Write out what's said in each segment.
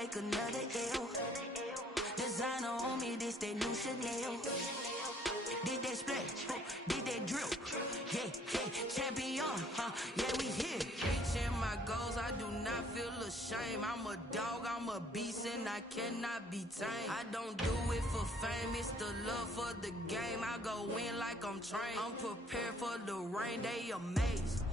take another L. Designer on me, this that new Chanel. Did that splash, did that drip. Yeah, champion, yeah, we here. Reaching my goals, I do not feel ashamed. I'm a dog, I'm a beast, and I cannot be tamed. I don't do it for fame, it's the love for the game. I go in like I'm trained. I'm prepared for the rain, they amazed.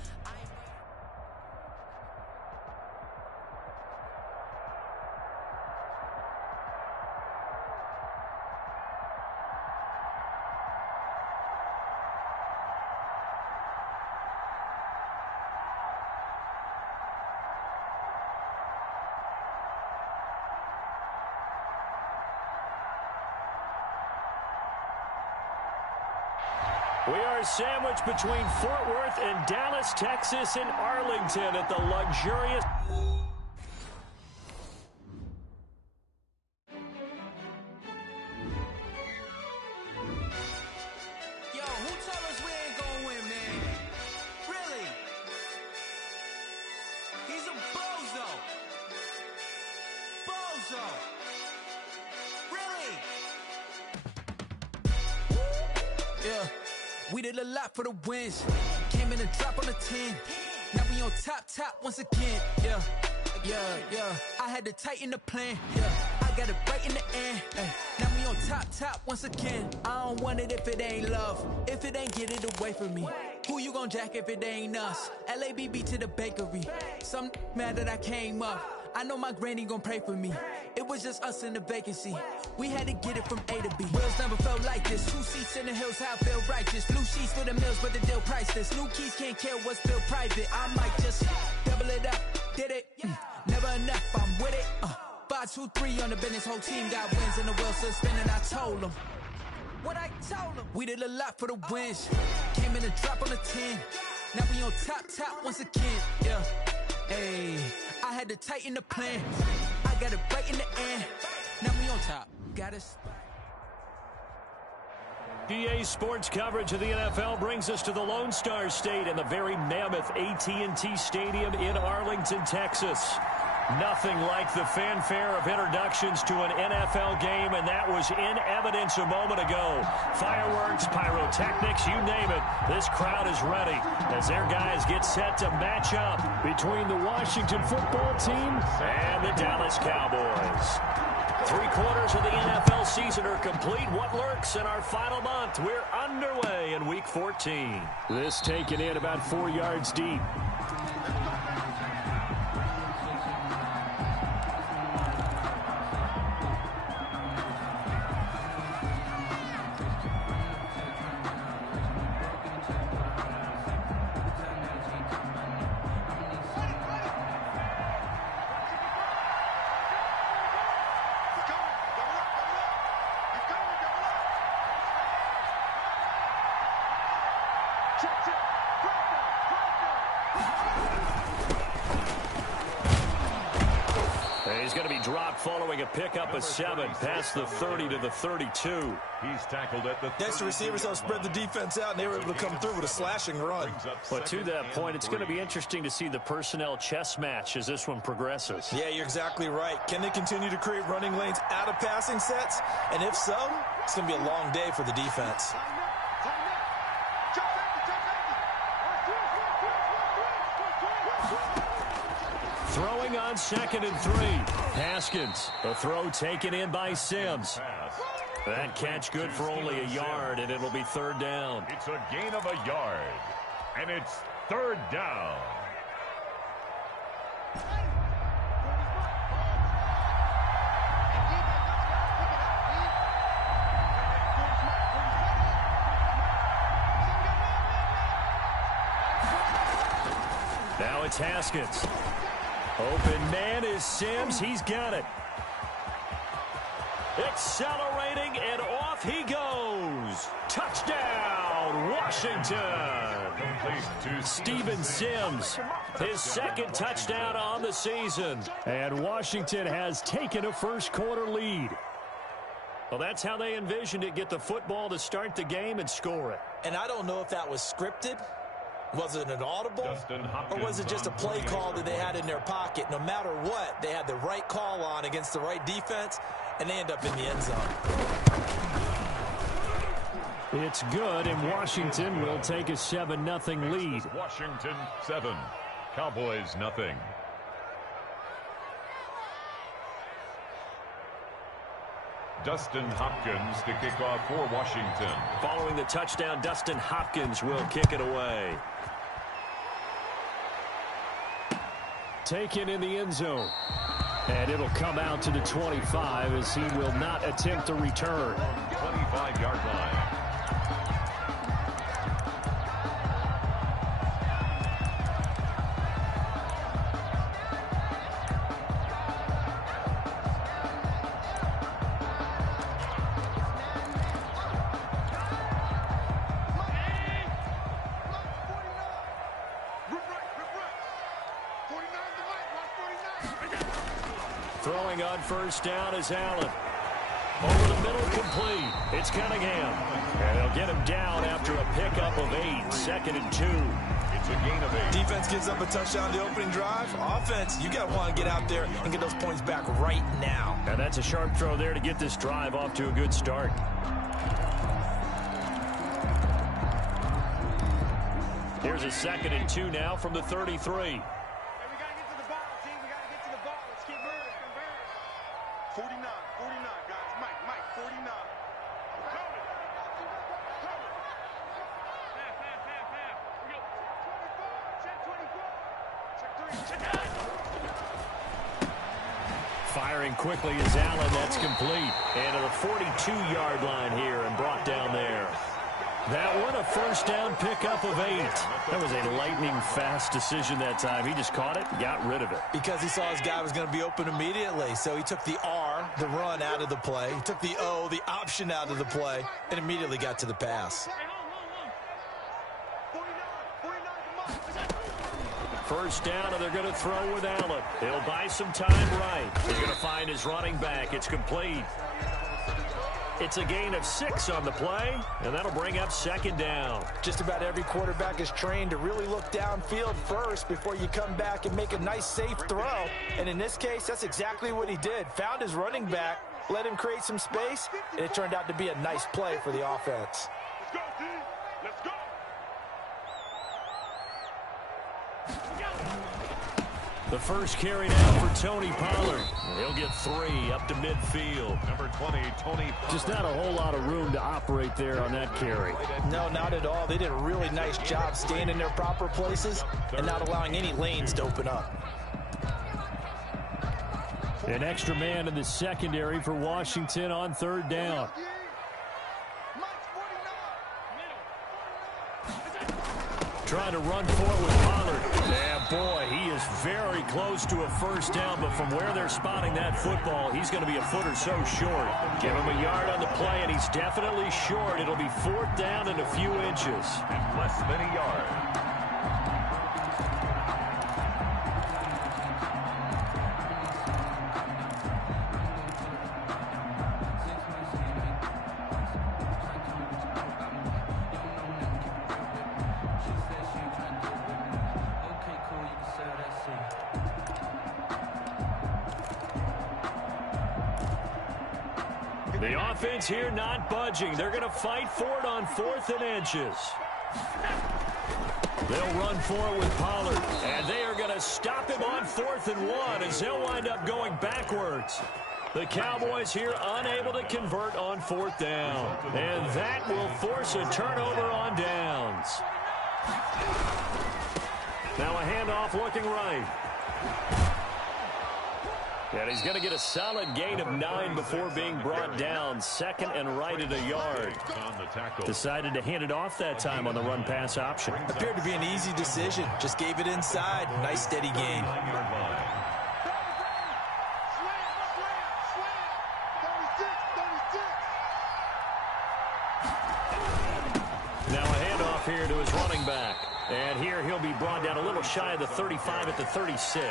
We are sandwiched between Fort Worth and Dallas, Texas, and Arlington at the luxurious... Yo, who told us we ain't gonna win, man? Really? He's a bozo. Bozo. Really? Yeah. We did a lot for the wins. Came in and drop on the 10. Now we on top once again. Yeah. I had to tighten the plan. Yeah. I got it right in the end. Now we on top once again. I don't want it if it ain't love. If it ain't, get it away from me. Who you gon' jack if it ain't us? LABB to the bakery. Some mad that I came up. I know my granny gon' pray for me. It was just us in the vacancy. We had to get it from A to B. Wheels never felt like this. 2 seats in the hills, how I feel righteous. Blue sheets for the mills, but the deal priceless. New keys can't care what's still private. I might just double it up. Did it? Never enough, I'm with it. 5, 2, 3 on the business. Whole team got wins and the wheels still spinning. I told them. What I told them. We did a lot for the wins. Came in and drop on the 10. Now we on top once again. Yeah. Hey, I had to tighten the plan. I got it right in the end. Now we on top. Got us. PA Sports coverage of the NFL brings us to the Lone Star State and the very mammoth AT&T Stadium in Arlington, Texas. Nothing like the fanfare of introductions to an NFL game, and that was in evidence a moment ago. Fireworks, pyrotechnics, you name it. This crowd is ready as their guys get set to match up between the Washington football team and the Dallas Cowboys. 3/4 of the NFL season are complete. What lurks in our final month? We're underway in Week 14. This taken in about 4 yards deep. He's going to be dropped following a pickup of 7 past the 30 to the 32. He's tackled at the 30. Next, the receivers helped spread the defense out, and they were able to come through with a slashing run. But to that point, it's going to be interesting to see the personnel chess match as this one progresses. Yeah, you're exactly right. Can they continue to create running lanes out of passing sets? And if so, it's going to be a long day for the defense. Throwing on 2nd and 3. Haskins. The throw taken in by Sims. That catch good for only a yard, and it'll be 3rd down. It's a gain of a yard, and it's 3rd down. Now it's Haskins. Open man is Sims. He's got it. Accelerating, and off he goes. Touchdown, Washington. Steven Sims, his 2nd touchdown on the season. And Washington has taken a first-quarter lead. Well, that's how they envisioned it. Get the football to start the game and score it. And I don't know if that was scripted Was it an audible, or was it just a play call that they had in their pocket? No matter what, they had the right call on against the right defense, and they end up in the end zone. It's good, and Washington will take a 7-0 lead. Washington 7, Cowboys 0. Dustin Hopkins to kick off for Washington. Following the touchdown, Dustin Hopkins will kick it away. Taken in the end zone. And it'll come out to the 25 as he will not attempt a return. 25-yard line. Throwing on first down is Allen. Over the middle, complete. It's Cunningham. And they'll get him down after a pickup of 8. 2nd and 2. It's a gain of 8. Defense gives up a touchdown the opening drive. Offense, you got to want to get out there and get those points back right now. And that's a sharp throw there to get this drive off to a good start. Here's a 2nd and 2 now from the 33. 49, guys. Mike, 49. Firing quickly is Allen. That's complete. And to the 42-yard line here and brought down there. That one, a first down pickup of 8. That was a lightning-fast decision that time. He just caught it and got rid of it. Because he saw his guy was going to be open immediately. So he took the R, the run, out of the play. He took the O, the option, out of the play, and immediately got to the pass. First down, and they're going to throw with Allen. He'll buy some time right. He's going to find his running back. It's complete. It's a gain of 6 on the play, and that'll bring up 2nd down. Just about every quarterback is trained to really look downfield first before you come back and make a nice, safe throw. And in this case, that's exactly what he did. Found his running back, let him create some space, and it turned out to be a nice play for the offense. Let's go, D. Let's go. The first carry now for Tony Pollard. He'll get 3 up to midfield. Number 20, Tony Pollard. Just not a whole lot of room to operate there on that carry. No, not at all. They did a really nice job staying in their proper places and not allowing any lanes to open up. An extra man in the secondary for Washington on 3rd down. Trying to run for it with Pollard. Yeah, boy, he is very close to a first down, but from where they're spotting that football, he's going to be a foot or so short. Give him a yard on the play, and he's definitely short. It'll be 4th down and a few inches. And less than a yard. The offense here not budging. They're going to fight for it on 4th and inches. They'll run for it with Pollard, and they are going to stop him on 4th and 1 as he'll wind up going backwards. The Cowboys here unable to convert on 4th down, and that will force a turnover on downs. Now a handoff looking right. And he's going to get a solid gain of 9 before being brought down. 2nd and right at a yard. Decided to hand it off that time on the run-pass option. Appeared to be an easy decision. Just gave it inside. Nice, steady gain. Now a handoff here to his running back. And here he'll be brought down a little shy of the 35 at the 36.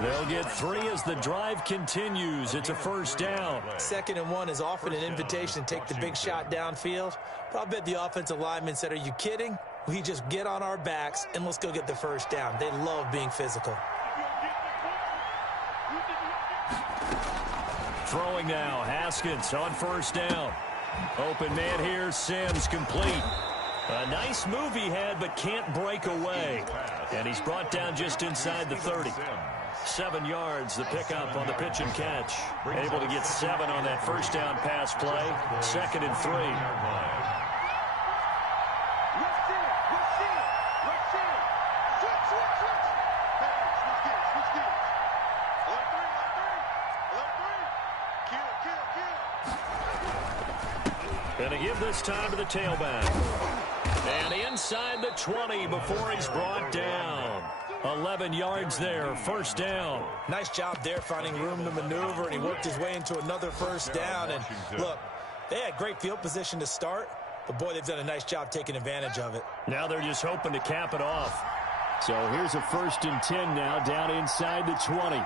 They'll get 3 as the drive continues. It's a first down. 2nd and 1 is often an invitation to take the big shot downfield. But I'll bet the offensive lineman said, are you kidding? we just get on our backs and let's go get the first down. They love being physical. Throwing now, Haskins on first down. Open man here, Sims complete. A nice move he had, but can't break away. And he's brought down just inside the 30. 7 yards, the pickup on the pitch and catch. Able to get 7 on that first down pass play. 2nd and 3. Going to give this time to the tailback. And inside the 20 before he's brought down. 11 yards there, first down. Nice job there finding room to maneuver, and he worked his way into another first down. And look, they had great field position to start, but boy, they've done a nice job taking advantage of it. Now they're just hoping to cap it off. So here's a 1st and 10 now down inside the 20.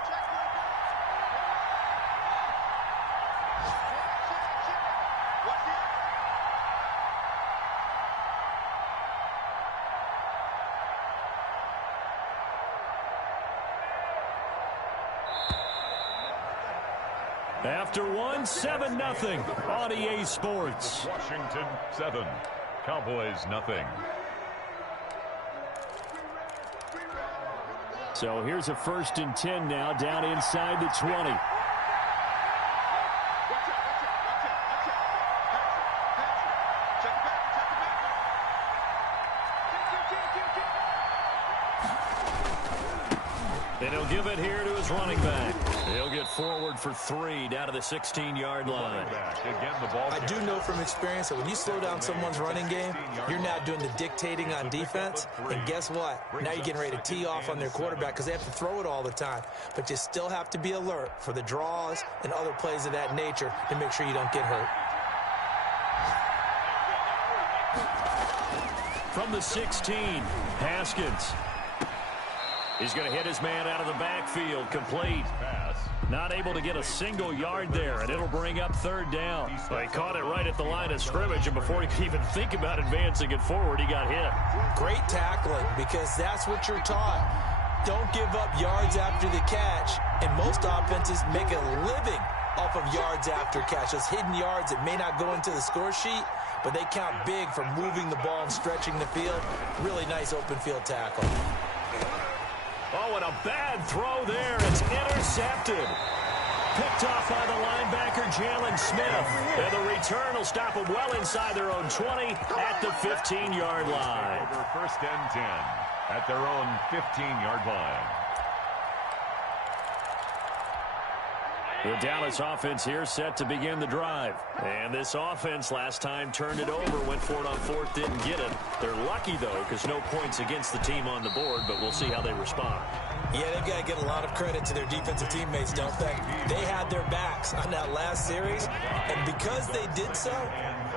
After one, 7-0 on EA Sports. Washington 7, Cowboys nothing. So here's a 1st and 10 now down inside the 20. And he'll give it here to his running back. He'll get forward for 3 down to the 16-yard line. I do know from experience that when you slow down someone's running game, you're now doing the dictating on defense. And guess what? Now you're getting ready to tee off on their quarterback because they have to throw it all the time. But you still have to be alert for the draws and other plays of that nature to make sure you don't get hurt. From the 16, Haskins. He's going to hit his man out of the backfield, complete. Not able to get a single yard there, and it'll bring up 3rd down. He caught it right at the line of scrimmage, and before he could even think about advancing it forward, he got hit. Great tackling, because that's what you're taught. Don't give up yards after the catch, and most offenses make a living off of yards after catch. Those hidden yards that may not go into the score sheet, but they count big for moving the ball and stretching the field. Really nice open field tackle. Oh, and a bad throw there. It's intercepted. Picked off by the linebacker, Jalen Smith. And the return will stop them well inside their own 20 at the 15-yard line. 1st and 10 at their own 15-yard line. The Dallas offense here set to begin the drive. And this offense last time turned it over, went for it on 4th, didn't get it. They're lucky, though, because no points against the team on the board, but we'll see how they respond. Yeah, they've got to give a lot of credit to their defensive teammates, don't they? They had their backs on that last series, and because they did so,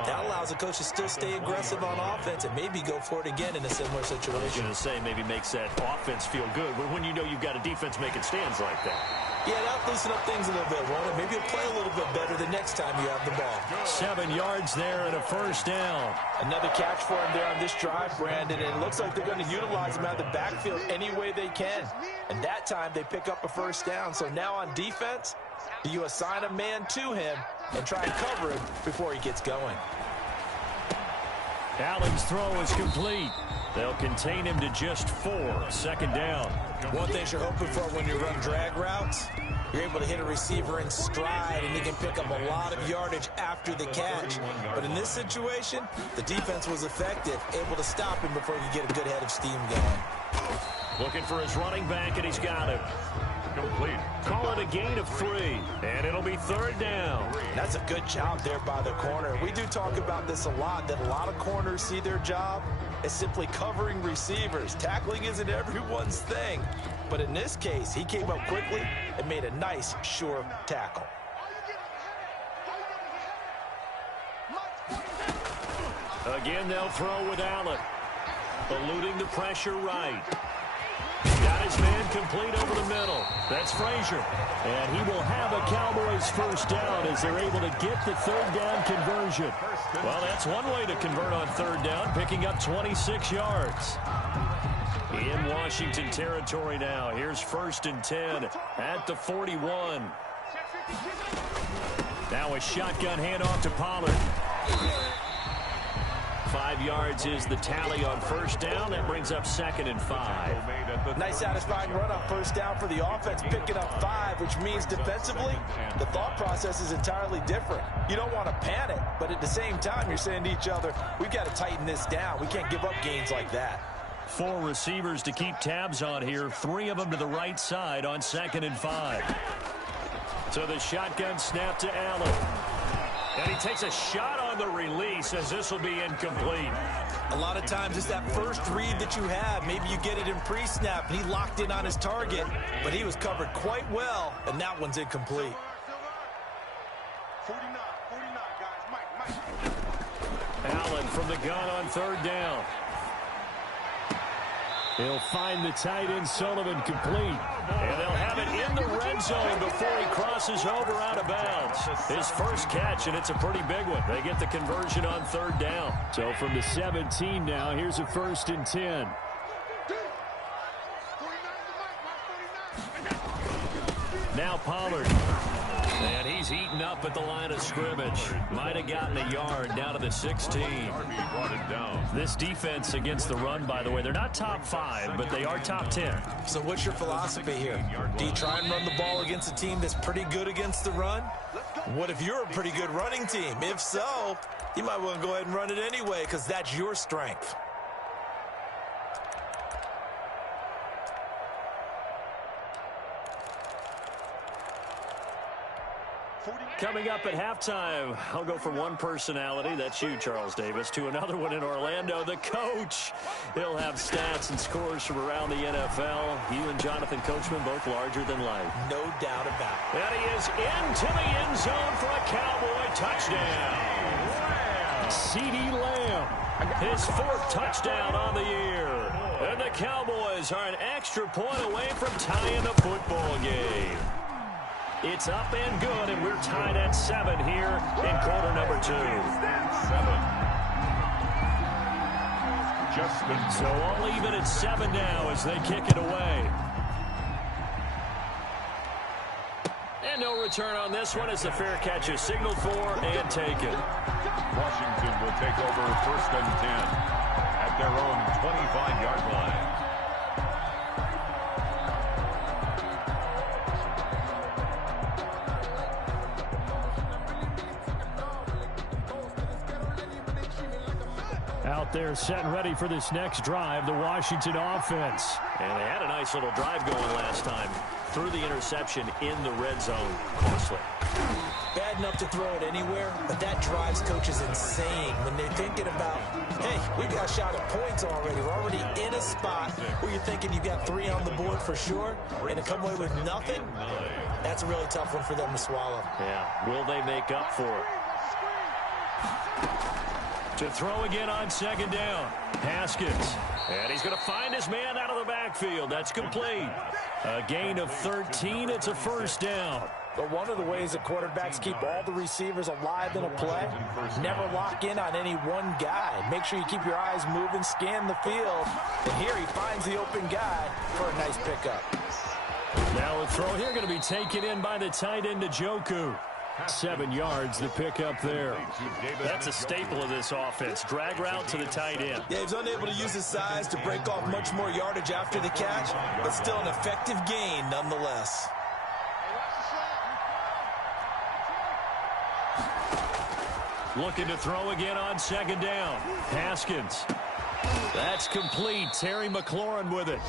that allows the coach to still stay aggressive on offense and maybe go for it again in a similar situation. I was going to say maybe makes that offense feel good, but when you know you've got a defense making stands like that. Yeah, that'll loosen up things a little bit, won't it? Maybe you'll play a little bit better the next time you have the ball. 7 yards there and a 1st down. Another catch for him there on this drive, Brandon, and it looks like they're going to utilize him out of the backfield any way they can. And that time they pick up a 1st down. So now on defense, you assign a man to him and try and cover him before he gets going. Allen's throw is complete. They'll contain him to just 4. 2nd down. One thing you're hoping for when you run drag routes, you're able to hit a receiver in stride, and he can pick up a lot of yardage after the catch. But in this situation, the defense was effective, able to stop him before he could get a good head of steam going. Looking for his running back, and he's got him. Complete. Call it a gain of 3, and it'll be 3rd down. That's a good job there by the corner. We do talk about this a lot, that a lot of corners see their job as simply covering receivers. Tackling isn't everyone's thing. But in this case, he came up quickly and made a nice, sure tackle. Again, they'll throw with Allen. Eluding the pressure right. Got his man complete over the middle. That's Frazier. And he will have a Cowboys first down as they're able to get the third down conversion. Well, that's one way to convert on third down, picking up 26 yards. In Washington territory now. Here's 1st and 10 at the 41. Now a shotgun handoff to Pollard. 5 yards is the tally on first down. That brings up 2nd and 5. Nice satisfying run on first down for the offense, picking up 5, which means defensively, the thought process is entirely different. You don't want to panic, but at the same time, you're saying to each other, we've got to tighten this down. We can't give up gains like that. 4 receivers to keep tabs on here. 3 of them to the right side on 2nd and 5. So the shotgun snap to Allen. And he takes a shot on the release as this will be incomplete. A lot of times it's that first read that you have. Maybe you get it in pre-snap, and he locked in on his target, but he was covered quite well, and that one's incomplete. 49, guys. Mike. Allen from the gun on third down. He'll find the tight end Sullivan complete. And they'll have it in the red zone before he crosses over out of bounds. His first catch, and it's a pretty big one. They get the conversion on third down. So from the 17 now, here's a 1st and 10. Now Pollard. And he's eaten up at the line of scrimmage. Might have gotten a yard down to the 16. This defense against the run, by the way, they're not top 5, but they are top 10. So what's your philosophy here? Do you try and run the ball against a team that's pretty good against the run? What if you're a pretty good running team? If so, you might want to go ahead and run it anyway because that's your strength. Coming up at halftime, I'll go from one personality, that's you, Charles Davis, to another one in Orlando, the coach. He'll have stats and scores from around the NFL. You and Jonathan Coachman both larger than life. No doubt about it. And he is into the end zone for a Cowboy touchdown. CeeDee Lamb, his 4th touchdown on the year. And the Cowboys are an extra point away from tying the football game. It's up and good, and we're tied at 7 here in quarter number 2. 7. So all even at 7 now as they kick it away. And no return on this one as the fair catch is signaled for and taken. Washington will take over 1st and 10 at their own 25-yard line. Out there set and ready for this next drive, the Washington offense. And they had a nice little drive going last time. Threw the interception in the red zone. Costly. Bad enough to throw it anywhere, but that drives coaches insane when they're thinking about, hey, we got a shot at points already. We're already in a spot where you're thinking you got 3 on the board for sure, and to come away with nothing, that's a really tough one for them to swallow. Yeah, will they make up for it? To throw again on 2nd down. Haskins. And he's going to find his man out of the backfield. That's complete. A gain of 13. It's a 1st down. But one of the ways that quarterbacks keep all the receivers alive in a play, never lock in on any one guy. Make sure you keep your eyes moving, scan the field. And here he finds the open guy for a nice pickup. Now a throw here going to be taken in by the tight end Njoku. 7 yards to pick up there. That's a staple of this offense. Drag route to the tight end. Yeah, he's unable to use his size to break off much more yardage after the catch, but still an effective gain nonetheless. Looking to throw again on 2nd down. Haskins. That's complete. Terry McLaurin with it.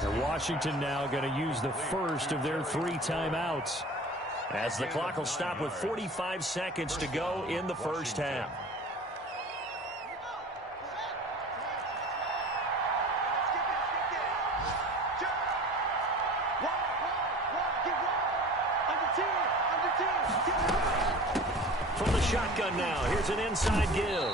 And Washington now going to use the first of their 3 timeouts, as the clock will stop with 45 seconds to go in the first half. From the shotgun now, here's an inside give.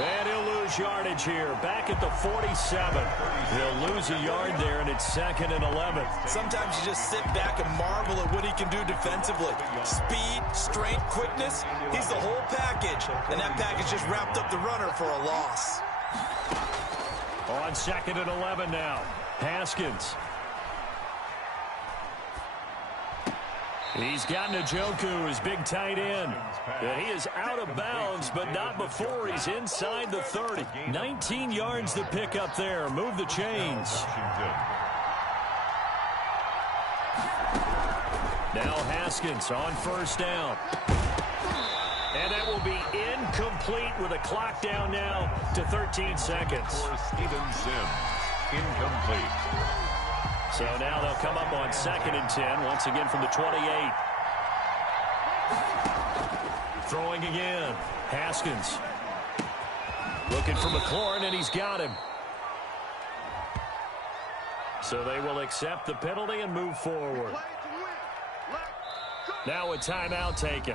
And he'll lose yardage here. Back at the 47. He'll lose a yard there, and it's 2nd and 11. Sometimes you just sit back and marvel at what he can do defensively. Speed, strength, quickness. He's the whole package. And that package just wrapped up the runner for a loss. On 2nd and 11 now. Haskins. He's got Njoku, his big tight end. And he is out of bounds, but not before he's inside the 30. 19 yards to pick up there. Move the chains. Now Haskins on 1st down. And that will be incomplete with a clock down now to 13 seconds. For Steven Sims, incomplete. So now they'll come up on 2nd and 10, once again from the 28. Throwing again. Haskins. Looking for McLaurin, and he's got him. So they will accept the penalty and move forward. Now a timeout taken.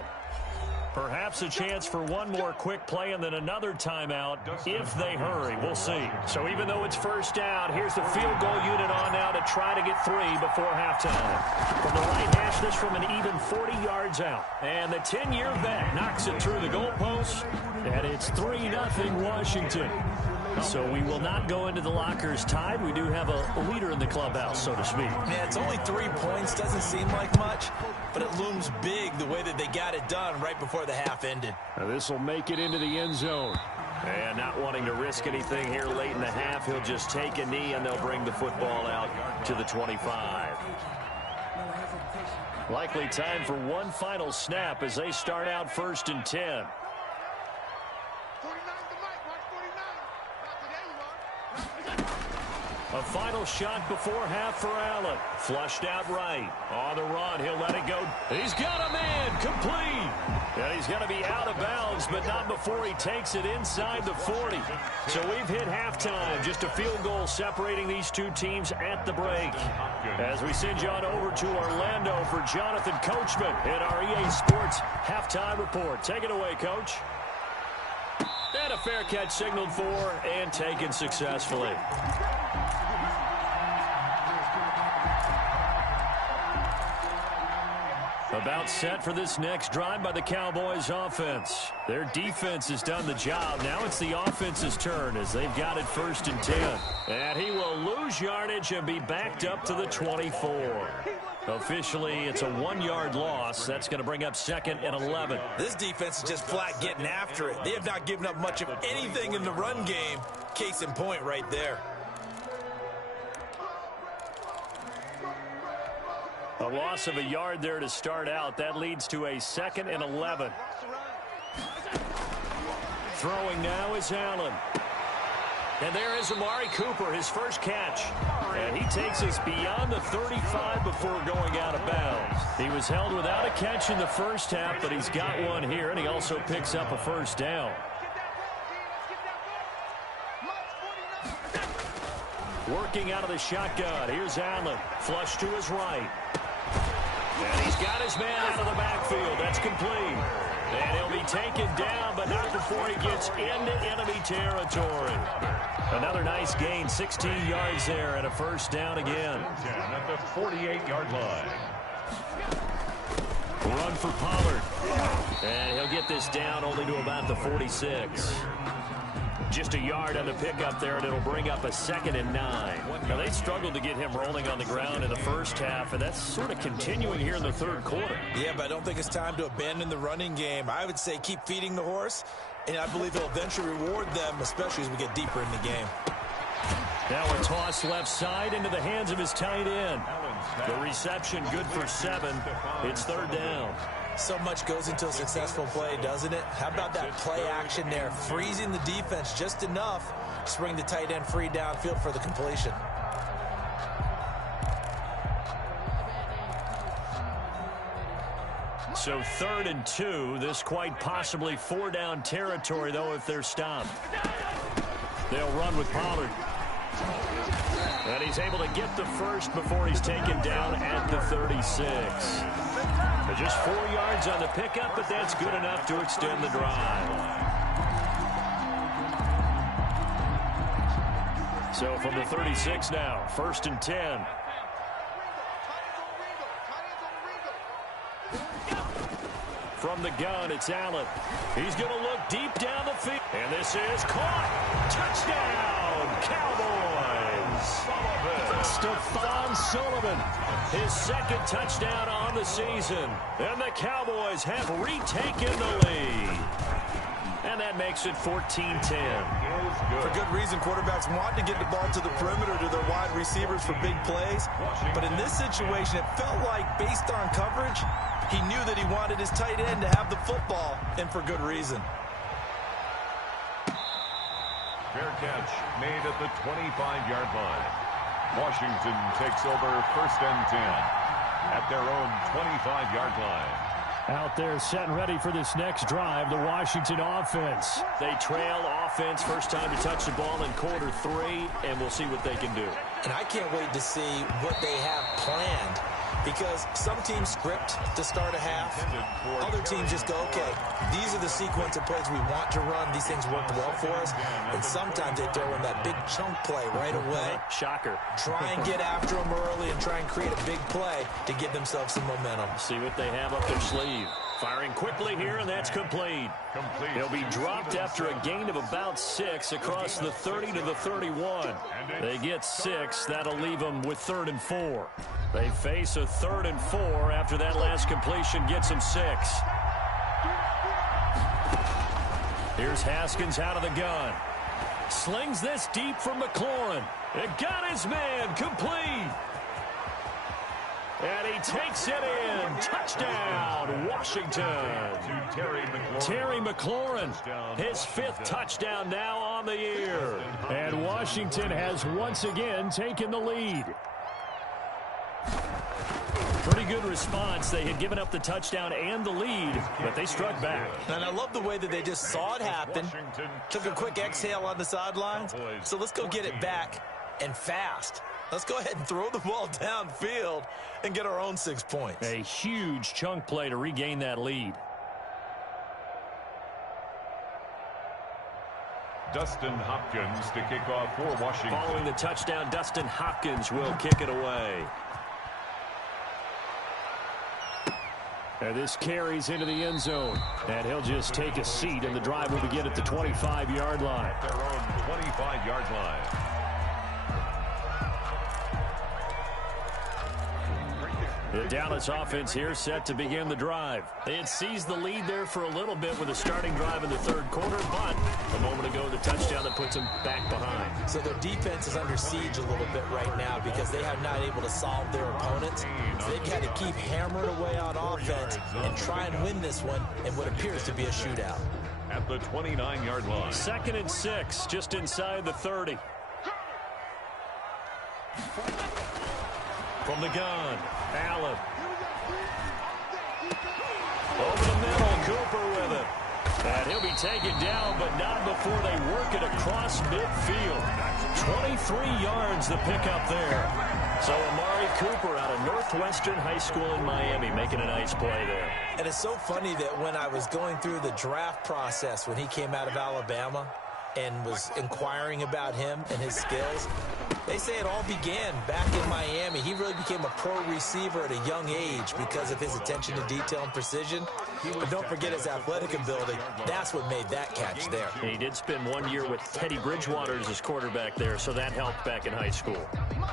Perhaps a chance for one more quick play and then another timeout if they hurry. We'll see. So even though it's 1st down, here's the field goal unit on now to try to get 3 before halftime. From the right hash, this from an even 40 yards out. And the 10-year vet knocks it through the goalpost, and it's 3-0 Washington. So we will not go into the lockers tied. We do have a leader in the clubhouse, so to speak. Yeah, it's only 3 points. Doesn't seem like much, but it looms big the way that they got it done right before the half ended. Now this will make it into the end zone. And not wanting to risk anything here late in the half, he'll just take a knee, and they'll bring the football out to the 25. Likely time for one final snap as they start out 1st and 10. A final shot before half for Allen. Flushed out right. On the run, he'll let it go. He's got a man, complete. And he's going to be out of bounds, but not before he takes it inside the 40. So we've hit halftime. Just a field goal separating these two teams at the break. As we send you on over to Orlando for Jonathan Coachman in our EA Sports Halftime Report. Take it away, Coach. And a fair catch signaled for and taken successfully. About set for this next drive by the Cowboys offense. Their defense has done the job. Now it's the offense's turn as they've got it 1st and 10. And he will lose yardage and be backed up to the 24. Officially, it's a 1-yard loss. That's going to bring up 2nd and 11. This defense is just flat getting after it. They have not given up much of anything in the run game. Case in point right there. A loss of a yard there to start out. That leads to a 2nd and 11. Throwing now is Allen. And there is Amari Cooper, his first catch. And he takes us beyond the 35 before going out of bounds. He was held without a catch in the first half, but he's got one here, and he also picks up a 1st down. Working out of the shotgun. Here's Allen. Flush to his right. And he's got his man out of the backfield. That's complete. And he'll be taken down, but not before he gets into enemy territory. Another nice gain, 16 yards there, and a 1st down again. At the 48-yard line. Run for Pollard. And he'll get this down only to about the 46. Just a yard on the pickup there, and it'll bring up a 2nd and 9. Now, they struggled to get him rolling on the ground in the first half, and that's sort of continuing here in the 3rd quarter. Yeah, but I don't think it's time to abandon the running game. I would say keep feeding the horse, and I believe it'll eventually reward them, especially as we get deeper in the game. Now a toss left side into the hands of his tight end. The reception good for 7. It's 3rd down. So much goes into a successful play, doesn't it? How about that play action there? Freezing the defense just enough to bring the tight end free downfield for the completion. So 3rd and 2. This quite possibly 4-down territory, though, if they're stopped. They'll run with Pollard. And he's able to get the first before he's taken down at the 36. Just 4 yards on the pickup, but that's good enough to extend the drive. So from the 36 now, 1st and 10. From the gun, it's Allen. He's going to look deep down the field. And this is caught. Touchdown, Cowboys. Stephon Sullivan, his 2nd touchdown on the season. And the Cowboys have retaken the lead. And that makes it 14-10. For good reason, quarterbacks want to get the ball to the perimeter to their wide receivers for big plays. But in this situation, it felt like, based on coverage, he knew that he wanted his tight end to have the football, and for good reason. Fair catch made at the 25-yard line. Washington takes over 1st and 10 at their own 25-yard line. Out there set and ready for this next drive, the Washington offense. They trail offense, first time to touch the ball in quarter 3, and we'll see what they can do. And I can't wait to see what they have planned, because some teams script to start a half. Other teams just go, okay, these are the sequence of plays we want to run. These things worked well for us. And sometimes they throw in that big chunk play right away. Shocker. Try and get after them early and try and create a big play to give themselves some momentum. See what they have up their sleeve. Firing quickly here, and that's complete. He'll be dropped after a gain of about 6 across the 30 to the 31. They get 6. That'll leave them with 3rd and 4. They face a 3rd and 4 after that last completion gets them 6. Here's Haskins out of the gun. Slings this deep from McLaurin. It got his man complete. And he takes it in. Touchdown, Washington. Terry McLaurin, his 5th touchdown now on the year. And Washington has once again taken the lead. Pretty good response. They had given up the touchdown and the lead, but they struck back. And I love the way that they just saw it happen, took a quick exhale on the sidelines. So let's go get it back, and fast. Let's go ahead and throw the ball downfield and get our own 6 points. A huge chunk play to regain that lead. Dustin Hopkins to kick off for Washington. Following the touchdown, Dustin Hopkins will kick it away. And this carries into the end zone. And he'll just take a seat, and the drive will begin at the 25-yard line. Their own 25-yard line. The Dallas offense here set to begin the drive. They had seized the lead there for a little bit with a starting drive in the 3rd quarter, but a moment ago the touchdown that puts them back behind. So their defense is under siege a little bit right now because they have not able to solve their opponents. So they've got to keep hammering away on offense and try and win this one in what appears to be a shootout. At the 29-yard line. 2nd and 6, just inside the 30. From the gun, Allen. Over the middle, Cooper with it. And he'll be taken down, but not before they work it across midfield. 23 yards the pickup there. So Amari Cooper out of Northwestern High School in Miami making a nice play there. And it's so funny that when I was going through the draft process when he came out of Alabama and was inquiring about him and his skills, they say it all began back in Miami. He really became a pro receiver at a young age because of his attention to detail and precision. But don't forget his athletic ability. That's what made that catch there. He did spend 1 year with Teddy Bridgewater as his quarterback there, so that helped back in high school.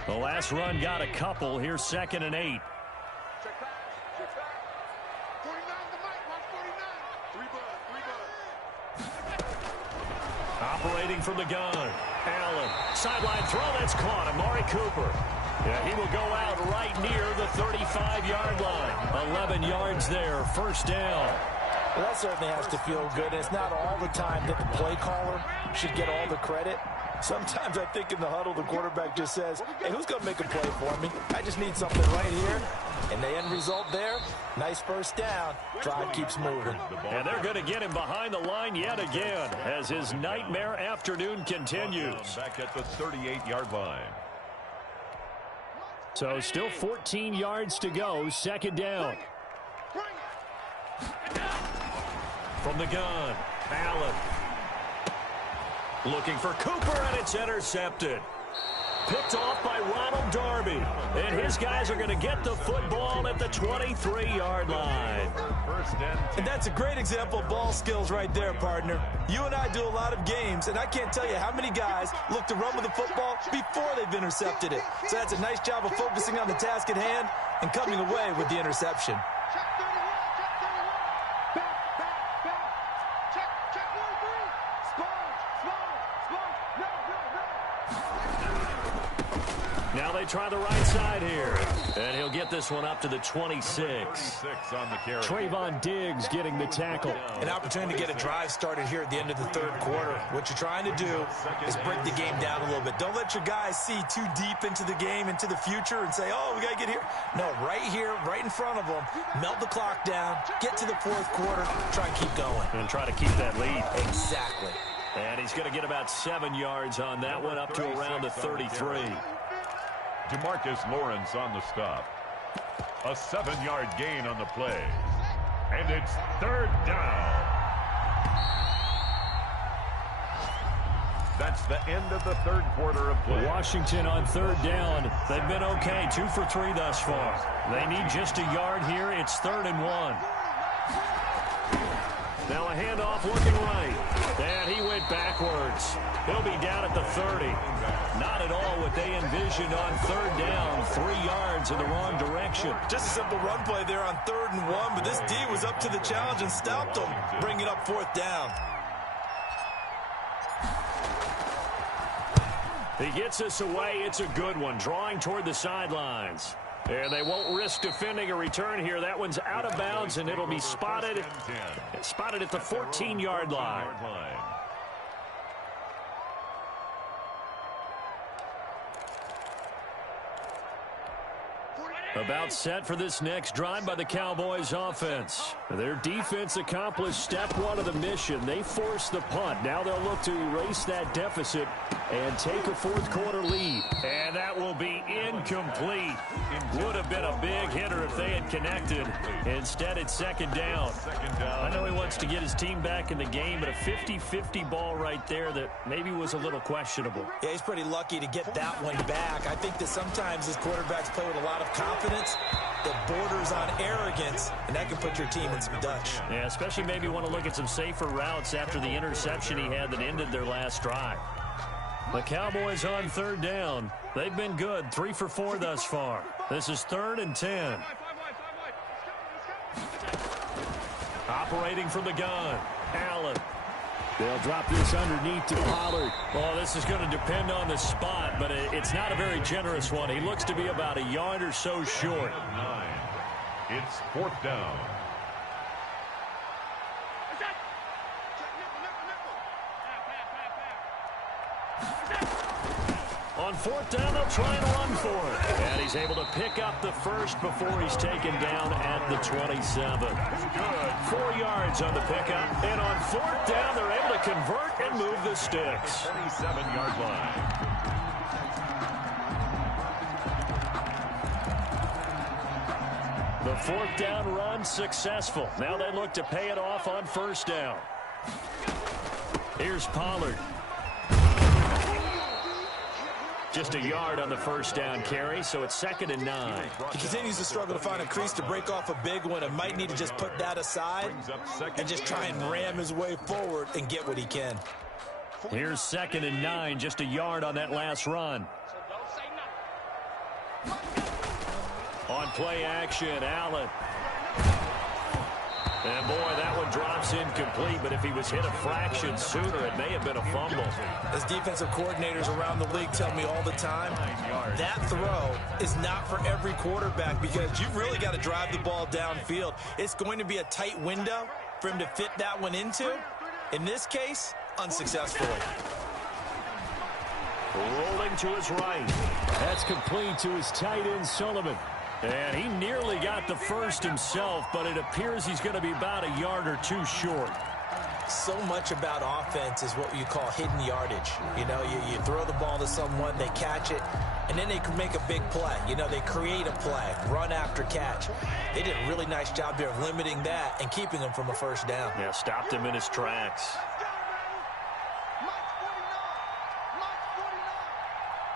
The last run got a couple. Here's 2nd and 8. Operating from the gun. Allen. Sideline throw. That's caught. Amari Cooper. Yeah, he will go out right near the 35-yard line. 11 yards there. 1st down. Well, that certainly has to feel good. And it's not all the time that the play caller should get all the credit. Sometimes I think in the huddle, the quarterback just says, hey, who's going to make a play for me? I just need something right here. And the end result there, nice 1st down. Drive keeps moving. And they're going to get him behind the line yet again as his nightmare afternoon continues. Back at the 38-yard line. So still 14 yards to go. 2nd down. From the gun, Allen. Looking for Cooper, and it's intercepted. Picked off by Ronald Darby. And his guys are going to get the football at the 23-yard line. And that's a great example of ball skills right there, partner. You and I do a lot of games, and I can't tell you how many guys look to run with the football before they've intercepted it. So that's a nice job of focusing on the task at hand and coming away with the interception. Now they try the right side here. And he'll get this one up to the 26. On the carry. Trayvon Diggs getting the tackle. An opportunity to get a drive started here at the end of the third quarter. What you're trying to do is break the game down a little bit. Don't let your guys see too deep into the game, into the future, and say, oh, we got to get here. No, right here, right in front of them, melt the clock down, get to the fourth quarter, try and keep going. And try to keep that lead. Exactly. And he's going to get about 7 yards on that one, up to around the 33. DeMarcus Lawrence on the stop. A 7-yard gain on the play. And it's third down. That's the end of the third quarter of play. Washington on third down. They've been okay, 2 for 3 thus far. They need just a yard here. It's 3rd and 1. Now a handoff looking right. And he went backwards. He'll be down at the 30. Not at all what they envisioned on third down. 3 yards in the wrong direction. Just a simple run play there on 3rd and 1, but this D was up to the challenge and stopped him, bringing up 4th down. He gets us away. It's a good one. Drawing toward the sidelines. And they won't risk defending a return here. That one's out of bounds, and it'll be spotted at the 14-yard line. About set for this next drive by the Cowboys offense. Their defense accomplished step 1 of the mission. They forced the punt. Now they'll look to erase that deficit and take a fourth quarter lead. And that will be incomplete. Would have been a big hitter if they had connected. Instead, it's 2nd down. I know he wants to get his team back in the game, but a 50-50 ball right there that maybe was a little questionable. Yeah, he's pretty lucky to get that one back. I think that sometimes his quarterbacks play with a lot of confidence that borders on arrogance, and that can put your team in some Dutch. Yeah, especially maybe want to look at some safer routes after the interception he had that ended their last drive. The Cowboys on third down. They've been good, 3 for 4 thus far. This is 3rd and 10. Operating from the gun, Allen. They'll drop this underneath to Pollard. Well, this is going to depend on the spot, but it's not a very generous one. He looks to be about a yard or so short. It's 4th down. On 4th down, they'll try and run for it. And he's able to pick up the first before he's taken down at the 27. Good. 4 yards on the pickup. And on 4th down, they're able to convert and move the sticks. 27-yard line. The 4th down run successful. Now they look to pay it off on 1st down. Here's Pollard. Just a yard on the 1st down carry, so it's 2nd and 9. He continues to struggle to find a crease to break off a big one and might need to just put that aside and just try and ram his way forward and get what he can. Here's 2nd and 9, just a yard on that last run. On play action, Allen. And boy, that one drops incomplete, but if he was hit a fraction sooner, it may have been a fumble. As defensive coordinators around the league tell me all the time, that throw is not for every quarterback because you've really got to drive the ball downfield. It's going to be a tight window for him to fit that one into. In this case, unsuccessfully. Rolling to his right. That's complete to his tight end, Sullivan. And he nearly got the first himself, but it appears he's going to be about a yard or two short. So much about offense is what you call hidden yardage. You know, you throw the ball to someone, they catch it, and then they can make a big play. You know, they create a play, run after catch. They did a really nice job there of limiting that and keeping him from a 1st down. Yeah, stopped him in his tracks.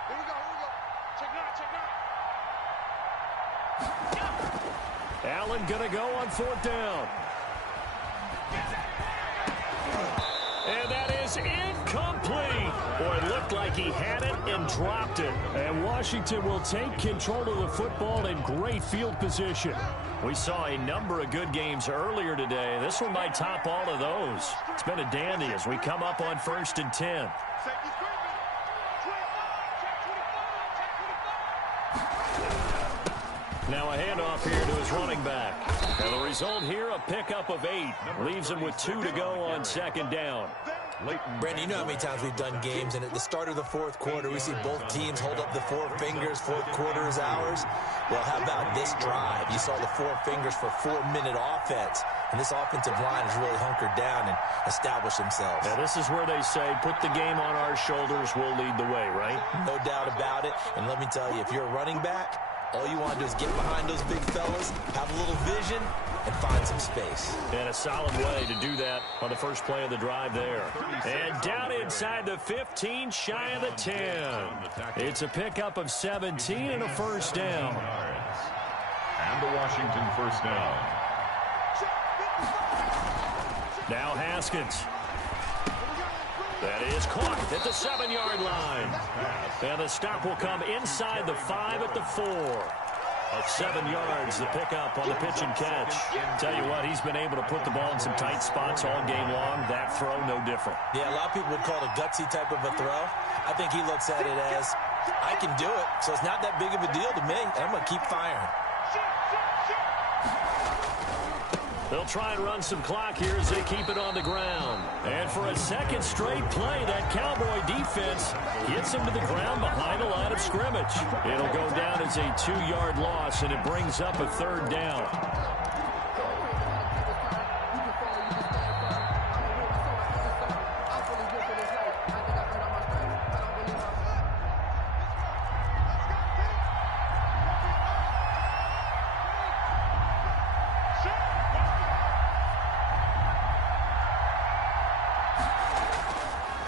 Here we go. Allen going to go on 4th down. And that is incomplete. Boy, it looked like he had it and dropped it. And Washington will take control of the football in great field position. We saw a number of good games earlier today. This one might top all of those. It's been a dandy as we come up on 1st and 10. Now a handoff here to his running back. And the result here, a pickup of 8. Leaves him with 2 to go on 2nd down. Brandon, you know how many times we've done games, and at the start of the 4th quarter, we see both teams hold up the 4 fingers, 4th quarter is ours. Well, how about this drive? You saw the 4 fingers for 4-minute offense, and this offensive line has really hunkered down and established themselves. Now, this is where they say, put the game on our shoulders, we'll lead the way, right? No doubt about it, and let me tell you, if you're a running back, all you want to do is get behind those big fellas, have a little vision, and find some space. And a solid way to do that on the first play of the drive there. And down inside the 15, shy of the 10. It's a pickup of 17 and a 1st down. And the Washington 1st down. Now Haskins. That is caught at the 7-yard line. And the stop will come inside the 5 at the 4. 7 yards, the pickup on the pitch and catch. Tell you what, he's been able to put the ball in some tight spots all game long. That throw, no different. Yeah, a lot of people would call it a gutsy type of a throw. I think he looks at it as, I can do it, so it's not that big of a deal to me, and I'm going to keep firing. They'll try and run some clock here as they keep it on the ground. And for a 2nd straight play, that Cowboy defense gets them to the ground behind the line of scrimmage. It'll go down as a 2-yard loss, and it brings up a 3rd down.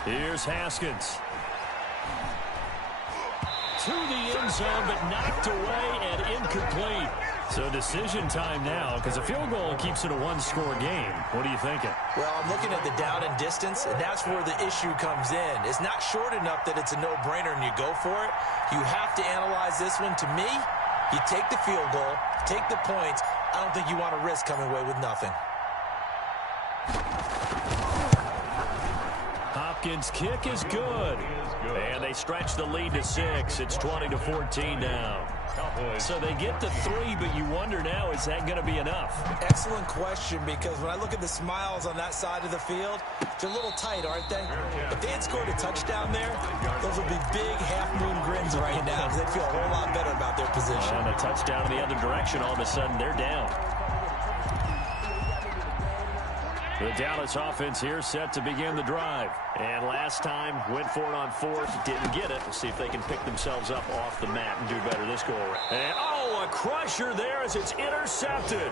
Here's Haskins. To the end zone, but knocked away and incomplete. So decision time now, because a field goal keeps it a 1-score game. What are you thinking? Well, I'm looking at the down and distance, and that's where the issue comes in. It's not short enough that it's a no-brainer and you go for it. You have to analyze this one. To me, you take the field goal, take the points. I don't think you want to risk coming away with nothing. Hopkins' kick is good. And they stretch the lead to 6. It's 20-14 now. So they get to 3, but you wonder now, is that going to be enough? Excellent question, because when I look at the smiles on that side of the field, they're a little tight, aren't they? If they had scored a touchdown there, those would be big half-moon grins right now, because they'd feel a whole lot better about their position. And a touchdown in the other direction, all of a sudden they're down. The Dallas offense here set to begin the drive. And last time, went for it on 4th, didn't get it. We'll see if they can pick themselves up off the mat and do better this go-around. And, oh, a crusher there as it's intercepted.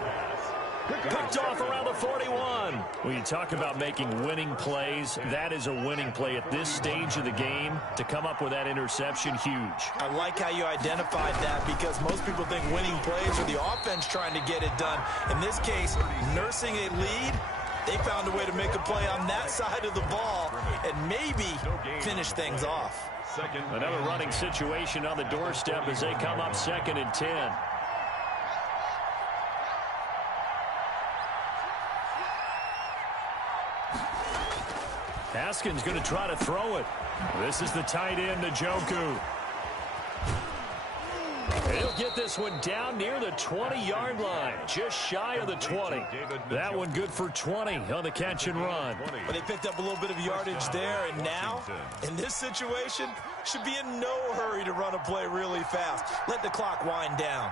Picked off around the 41. When you talk about making winning plays, that is a winning play at this stage of the game. To come up with that interception, huge. I like how you identified that, because most people think winning plays are the offense trying to get it done. In this case, nursing a lead, they found a way to make a play on that side of the ball and maybe finish things off. Another running situation on the doorstep as they come up 2nd and 10. Haskins going to try to throw it. This is the tight end, Njoku. He'll get this one down near the 20-yard line, just shy of the 20. That one good for 20 on the catch and run. But they picked up a little bit of yardage there, and now, in this situation, should be in no hurry to run a play really fast. Let the clock wind down.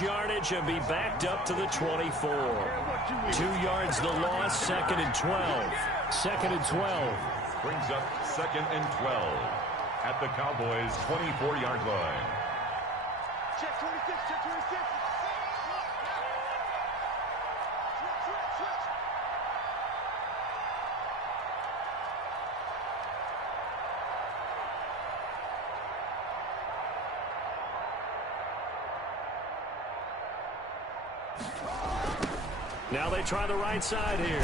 Yardage and be backed up to the 24. 2 yards the loss, 2nd and 12. 2nd and 12. Brings up 2nd and 12 at the Cowboys' 24-yard line. Check 26, check 26. Now they try the right side here.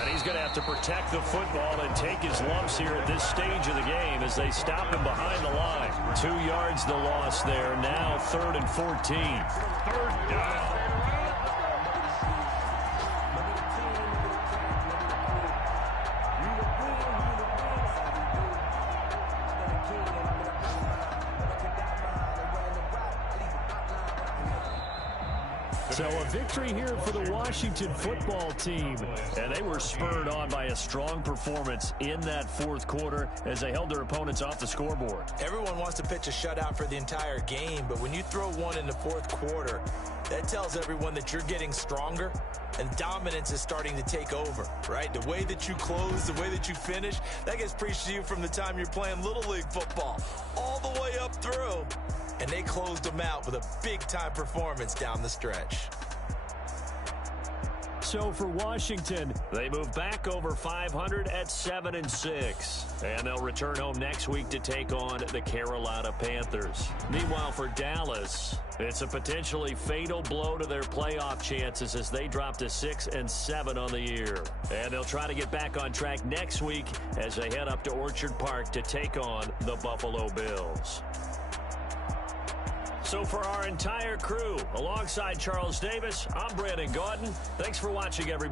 And he's going to have to protect the football and take his lumps here at this stage of the game as they stop him behind the line. 2 yards the loss there. Now 3rd and 14. 3rd down. So a victory here for the Washington football team. And they were spurred on by a strong performance in that 4th quarter as they held their opponents off the scoreboard. Everyone wants to pitch a shutout for the entire game, but when you throw one in the 4th quarter, that tells everyone that you're getting stronger and dominance is starting to take over, right? The way that you close, the way that you finish, that gets preached to you from the time you're playing Little League football all the way up through. And they closed them out with a big-time performance down the stretch. So for Washington, they move back over 500 at 7-6. And they'll return home next week to take on the Carolina Panthers. Meanwhile, for Dallas, it's a potentially fatal blow to their playoff chances as they drop to 6-7 on the year. And they'll try to get back on track next week as they head up to Orchard Park to take on the Buffalo Bills. So for our entire crew, alongside Charles Davis, I'm Brandon Gaudin. Thanks for watching, everybody.